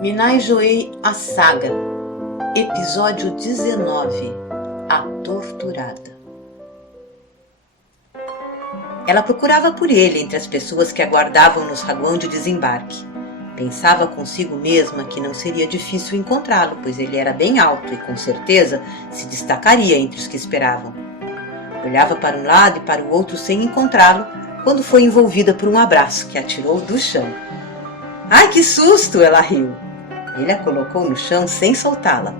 Minai Joei a Saga, episódio 19, A Torturada. Ela procurava por ele entre as pessoas que aguardavam no saguão de desembarque. Pensava consigo mesma que não seria difícil encontrá-lo, pois ele era bem alto e com certeza se destacaria entre os que esperavam. Olhava para um lado e para o outro sem encontrá-lo, quando foi envolvida por um abraço que a tirou do chão. "Ai, que susto!" Ela riu. Ele a colocou no chão sem soltá-la.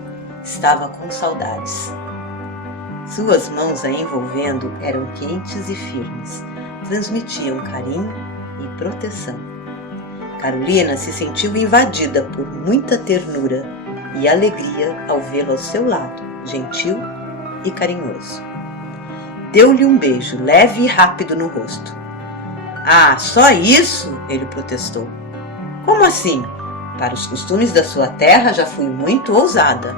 Estava com saudades. Suas mãos a envolvendo eram quentes e firmes, transmitiam carinho e proteção. Carolina se sentiu invadida por muita ternura e alegria ao vê-lo ao seu lado, gentil e carinhoso. Deu-lhe um beijo leve e rápido no rosto. "Ah, só isso?" ele protestou. "Como assim? Para os costumes da sua terra já fui muito ousada."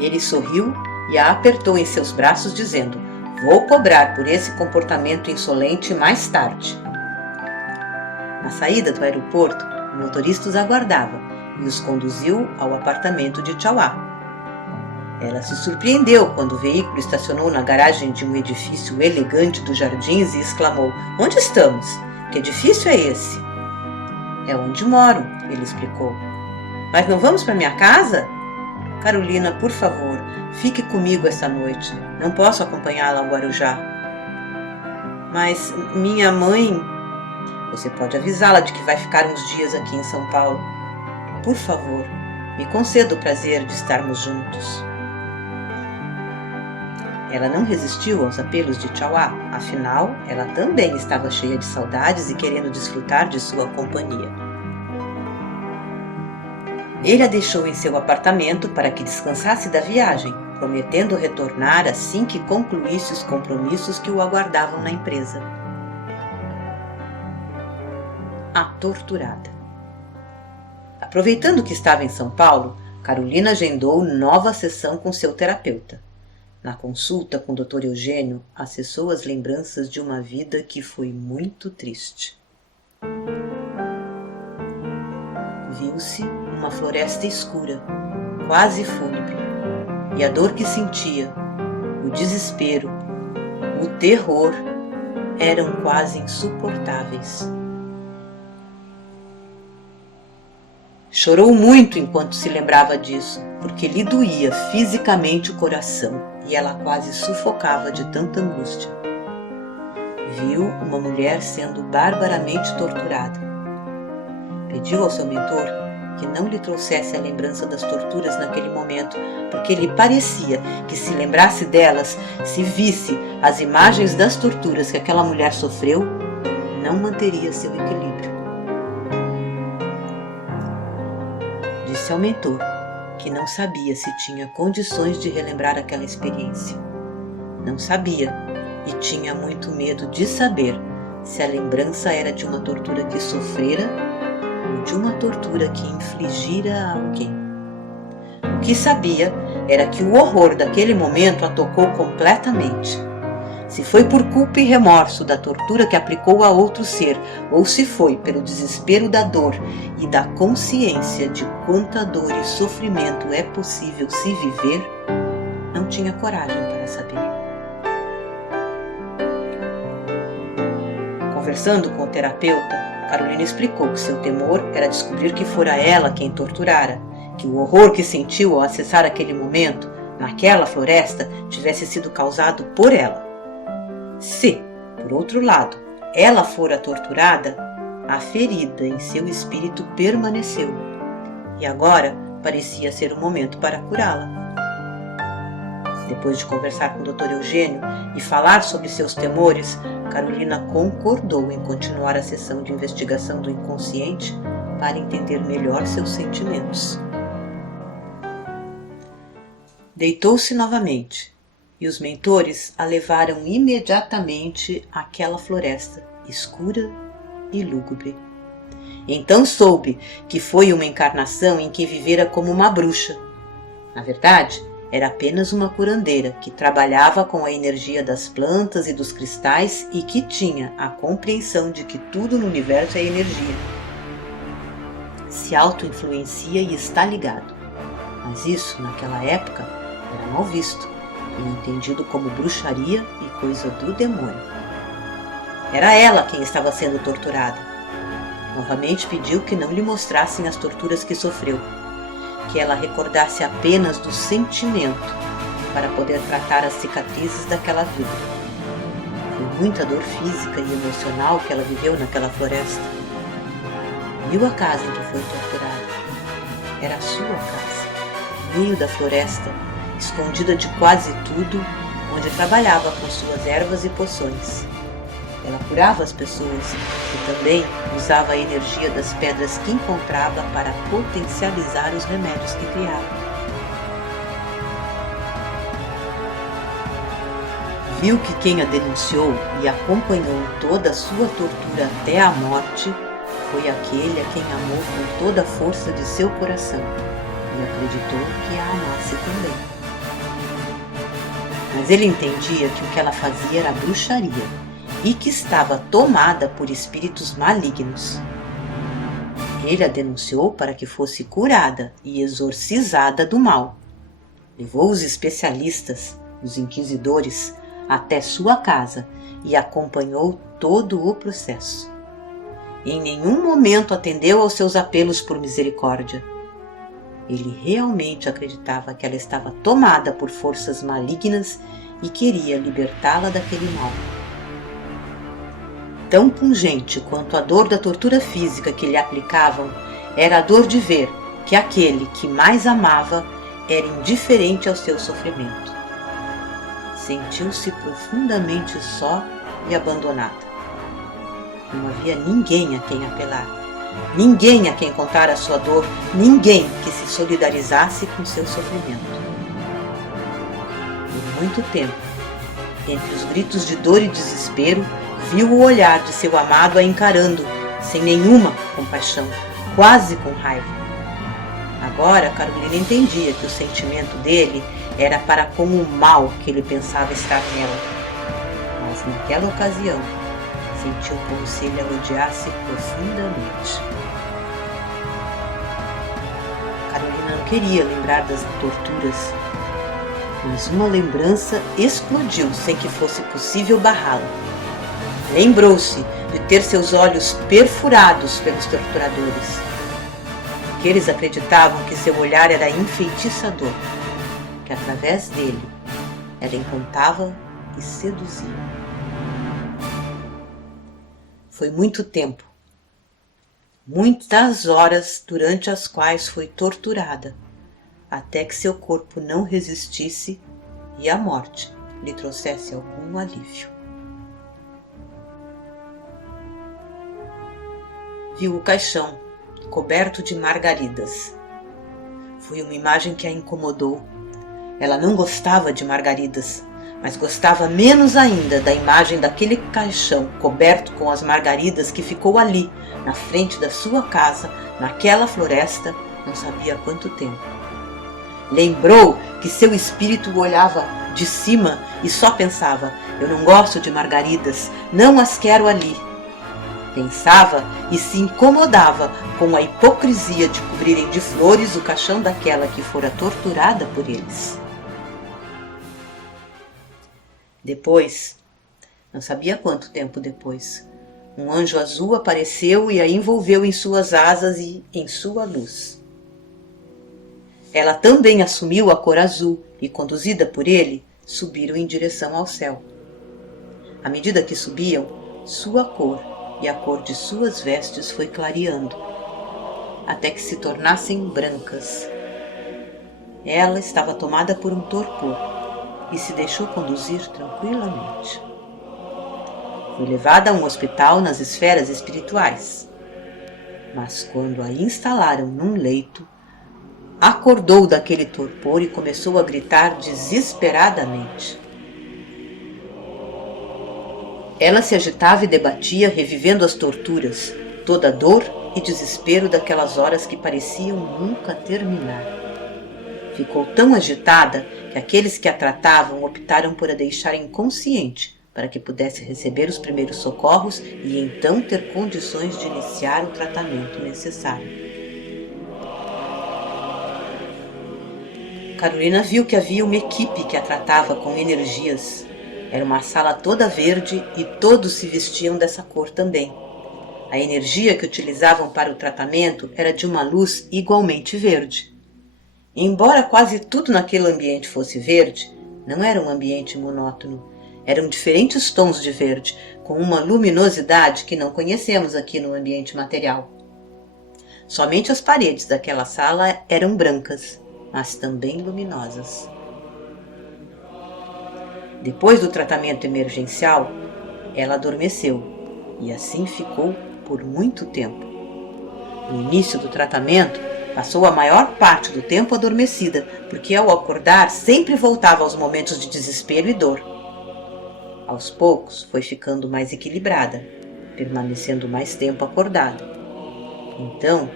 Ele sorriu e a apertou em seus braços, dizendo: "Vou cobrar por esse comportamento insolente mais tarde." Na saída do aeroporto, o motorista os aguardava e os conduziu ao apartamento de Chauá. Ela se surpreendeu quando o veículo estacionou na garagem de um edifício elegante dos jardins e exclamou: "Onde estamos? Que edifício é esse?" "É onde moro", ele explicou. "Mas não vamos para minha casa?" "Carolina, por favor, fique comigo esta noite. Não posso acompanhá-la ao Guarujá." "Mas minha mãe..." "Você pode avisá-la de que vai ficar uns dias aqui em São Paulo. Por favor, me conceda o prazer de estarmos juntos." Ela não resistiu aos apelos de Chauá, afinal, ela também estava cheia de saudades e querendo desfrutar de sua companhia. Ele a deixou em seu apartamento para que descansasse da viagem, prometendo retornar assim que concluísse os compromissos que o aguardavam na empresa. A Torturada. Aproveitando que estava em São Paulo, Carolina agendou nova sessão com seu terapeuta. Na consulta com o Dr. Eugênio, acessou as lembranças de uma vida que foi muito triste. Viu-se uma floresta escura, quase fúnebre, e a dor que sentia, o desespero, o terror eram quase insuportáveis. Chorou muito enquanto se lembrava disso, porque lhe doía fisicamente o coração e ela quase sufocava de tanta angústia. Viu uma mulher sendo barbaramente torturada. Pediu ao seu mentor que não lhe trouxesse a lembrança das torturas naquele momento, porque lhe parecia que se lembrasse delas, se visse as imagens das torturas que aquela mulher sofreu, não manteria seu equilíbrio. Disse ao mentor que não sabia se tinha condições de relembrar aquela experiência. Não sabia e tinha muito medo de saber se a lembrança era de uma tortura que sofrera ou de uma tortura que infligira a alguém. O que sabia era que o horror daquele momento a tocou completamente. Se foi por culpa e remorso da tortura que aplicou a outro ser, ou se foi pelo desespero da dor e da consciência de quanta dor e sofrimento é possível se viver, não tinha coragem para saber. Conversando com o terapeuta, Carolina explicou que seu temor era descobrir que fora ela quem torturara, que o horror que sentiu ao acessar aquele momento, naquela floresta, tivesse sido causado por ela. Se, por outro lado, ela fora torturada, a ferida em seu espírito permaneceu, e agora parecia ser o momento para curá-la. Depois de conversar com o Dr. Eugênio e falar sobre seus temores, Carolina concordou em continuar a sessão de investigação do inconsciente para entender melhor seus sentimentos. Deitou-se novamente, e os mentores a levaram imediatamente àquela floresta, escura e lúgubre. Então soube que foi uma encarnação em que vivera como uma bruxa. Na verdade, era apenas uma curandeira que trabalhava com a energia das plantas e dos cristais e que tinha a compreensão de que tudo no universo é energia. Se se auto-influencia e está ligado. Mas isso, naquela época, era mal visto e entendido como bruxaria e coisa do demônio. Era ela quem estava sendo torturada. Novamente pediu que não lhe mostrassem as torturas que sofreu, que ela recordasse apenas do sentimento para poder tratar as cicatrizes daquela vida. Foi muita dor física e emocional que ela viveu naquela floresta. Viu a casa em que foi torturada. Era a sua casa, no meio da floresta, escondida de quase tudo, onde trabalhava com suas ervas e poções. Ela curava as pessoas e também usava a energia das pedras que encontrava para potencializar os remédios que criava. Viu que quem a denunciou e acompanhou toda a sua tortura até a morte foi aquele a quem amou com toda a força de seu coração e acreditou que a amasse também. Mas ele entendia que o que ela fazia era bruxaria e que estava tomada por espíritos malignos. Ele a denunciou para que fosse curada e exorcizada do mal. Levou os especialistas, os inquisidores, até sua casa e acompanhou todo o processo. Em nenhum momento atendeu aos seus apelos por misericórdia. Ele realmente acreditava que ela estava tomada por forças malignas e queria libertá-la daquele mal. Tão pungente quanto a dor da tortura física que lhe aplicavam era a dor de ver que aquele que mais amava era indiferente ao seu sofrimento. Sentiu-se profundamente só e abandonada. Não havia ninguém a quem apelar, ninguém a quem contar a sua dor, ninguém que se solidarizasse com seu sofrimento. Por muito tempo, entre os gritos de dor e desespero, viu o olhar de seu amado a encarando, sem nenhuma compaixão, quase com raiva. Agora Carolina entendia que o sentimento dele era para com o mal que ele pensava estar nela. Mas naquela ocasião, sentiu como se ele a odiasse profundamente. Carolina não queria lembrar das torturas, mas uma lembrança explodiu sem que fosse possível barrá-lo. Lembrou-se de ter seus olhos perfurados pelos torturadores. Que eles acreditavam que seu olhar era enfeitiçador, que através dele ela encantava e seduzia. Foi muito tempo, muitas horas durante as quais foi torturada, até que seu corpo não resistisse e a morte lhe trouxesse algum alívio. Viu o caixão, coberto de margaridas. Foi uma imagem que a incomodou. Ela não gostava de margaridas, mas gostava menos ainda da imagem daquele caixão coberto com as margaridas que ficou ali, na frente da sua casa, naquela floresta, não sabia há quanto tempo. Lembrou que seu espírito olhava de cima e só pensava: eu não gosto de margaridas, não as quero ali. Pensava e se incomodava com a hipocrisia de cobrirem de flores o caixão daquela que fora torturada por eles. Depois, não sabia quanto tempo depois, um anjo azul apareceu e a envolveu em suas asas e em sua luz. Ela também assumiu a cor azul e, conduzida por ele, subiram em direção ao céu. À medida que subiam, sua cor e a cor de suas vestes foi clareando, até que se tornassem brancas. Ela estava tomada por um torpor e se deixou conduzir tranquilamente. Foi levada a um hospital nas esferas espirituais, mas quando a instalaram num leito, acordou daquele torpor e começou a gritar desesperadamente. Ela se agitava e debatia, revivendo as torturas, toda a dor e desespero daquelas horas que pareciam nunca terminar. Ficou tão agitada que aqueles que a tratavam optaram por a deixar inconsciente para que pudesse receber os primeiros socorros e então ter condições de iniciar o tratamento necessário. Carolina viu que havia uma equipe que a tratava com energias. Era uma sala toda verde e todos se vestiam dessa cor também. A energia que utilizavam para o tratamento era de uma luz igualmente verde. Embora quase tudo naquele ambiente fosse verde, não era um ambiente monótono. Eram diferentes tons de verde, com uma luminosidade que não conhecemos aqui no ambiente material. Somente as paredes daquela sala eram brancas, mas também luminosas. Depois do tratamento emergencial, ela adormeceu e assim ficou por muito tempo. No início do tratamento, passou a maior parte do tempo adormecida, porque ao acordar sempre voltava aos momentos de desespero e dor. Aos poucos foi ficando mais equilibrada, permanecendo mais tempo acordada. Então,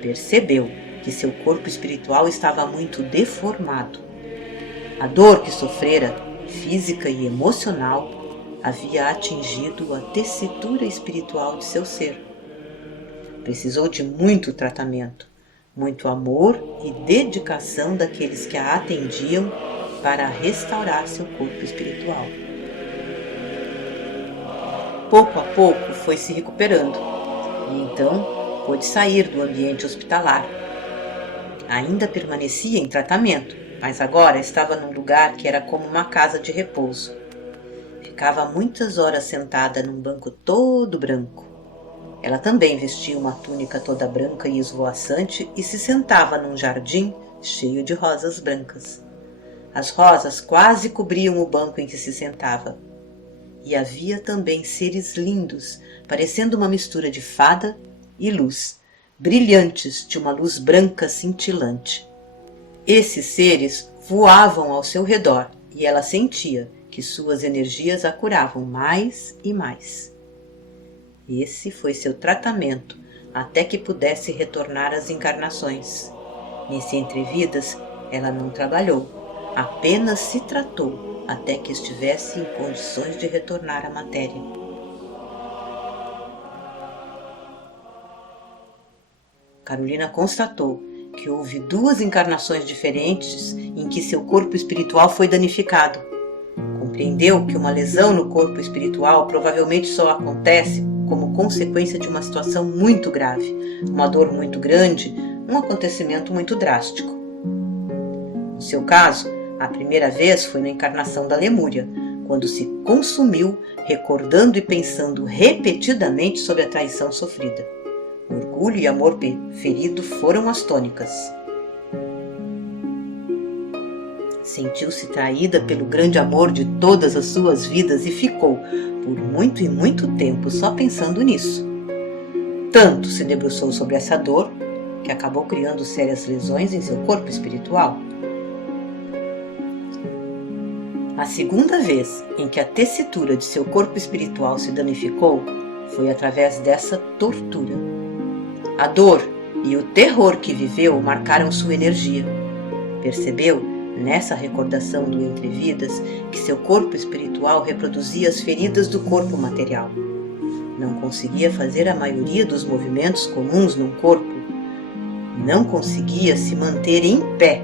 percebeu que seu corpo espiritual estava muito deformado. A dor que sofrera, física e emocional, havia atingido a tessitura espiritual de seu ser. Precisou de muito tratamento, muito amor e dedicação daqueles que a atendiam para restaurar seu corpo espiritual. Pouco a pouco foi se recuperando e então pôde sair do ambiente hospitalar. Ainda permanecia em tratamento, mas agora estava num lugar que era como uma casa de repouso. Ficava muitas horas sentada num banco todo branco. Ela também vestia uma túnica toda branca e esvoaçante e se sentava num jardim cheio de rosas brancas. As rosas quase cobriam o banco em que se sentava. E havia também seres lindos, parecendo uma mistura de fada e luz, brilhantes de uma luz branca cintilante. Esses seres voavam ao seu redor e ela sentia que suas energias a curavam mais e mais. Esse foi seu tratamento até que pudesse retornar às encarnações. Nesse entrevidas, ela não trabalhou, apenas se tratou até que estivesse em condições de retornar à matéria. Carolina constatou que houve 2 encarnações diferentes em que seu corpo espiritual foi danificado. Compreendeu que uma lesão no corpo espiritual provavelmente só acontece como consequência de uma situação muito grave, uma dor muito grande, um acontecimento muito drástico. No seu caso, a primeira vez foi na encarnação da Lemúria, quando se consumiu recordando e pensando repetidamente sobre a traição sofrida. Orgulho e amor ferido foram as tônicas. Sentiu-se traída pelo grande amor de todas as suas vidas e ficou, por muito e muito tempo, só pensando nisso. Tanto se debruçou sobre essa dor, que acabou criando sérias lesões em seu corpo espiritual. A segunda vez em que a tessitura de seu corpo espiritual se danificou foi através dessa tortura. A dor e o terror que viveu marcaram sua energia. Percebeu, nessa recordação do entrevidas, que seu corpo espiritual reproduzia as feridas do corpo material. Não conseguia fazer a maioria dos movimentos comuns num corpo. Não conseguia se manter em pé.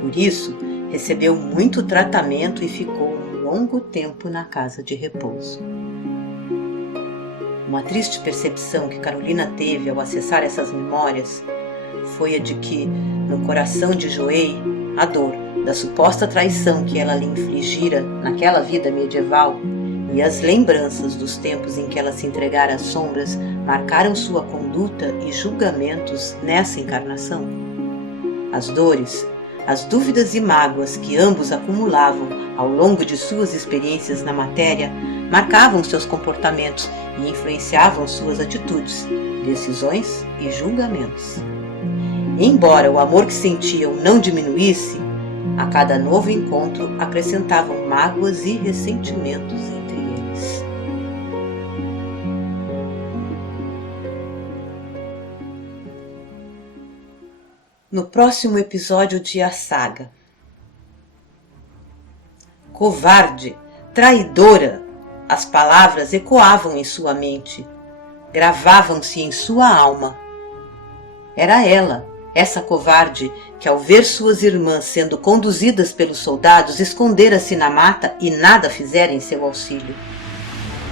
Por isso, recebeu muito tratamento e ficou um longo tempo na casa de repouso. Uma triste percepção que Carolina teve ao acessar essas memórias foi a de que, no coração de Joey, a dor da suposta traição que ela lhe infligira naquela vida medieval e as lembranças dos tempos em que ela se entregara às sombras marcaram sua conduta e julgamentos nessa encarnação. As dores, as dúvidas e mágoas que ambos acumulavam ao longo de suas experiências na matéria marcavam seus comportamentos e influenciavam suas atitudes, decisões e julgamentos. Embora o amor que sentiam não diminuísse, a cada novo encontro acrescentavam mágoas e ressentimentos entre eles. No próximo episódio de A Saga. Covarde, traidora, as palavras ecoavam em sua mente, gravavam-se em sua alma. Era ela, Essa covarde, que ao ver suas irmãs sendo conduzidas pelos soldados, escondera-se na mata e nada fizera em seu auxílio.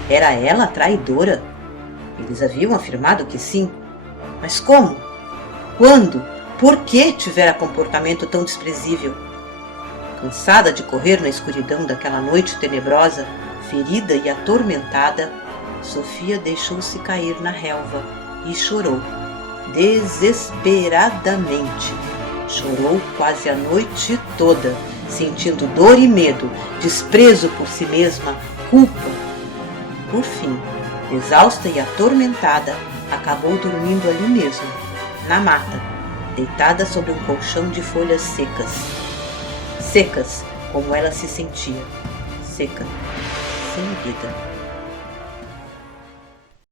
Era ela a traidora? Eles haviam afirmado que sim. Mas como? Quando? Por que tivera comportamento tão desprezível? Cansada de correr na escuridão daquela noite tenebrosa, ferida e atormentada, Sofia deixou-se cair na relva e chorou, desesperadamente. Chorou quase a noite toda, sentindo dor e medo, desprezo por si mesma, culpa. Por fim, exausta e atormentada, acabou dormindo ali mesmo, na mata, deitada sobre um colchão de folhas secas. Secas, como ela se sentia, seca, sem vida.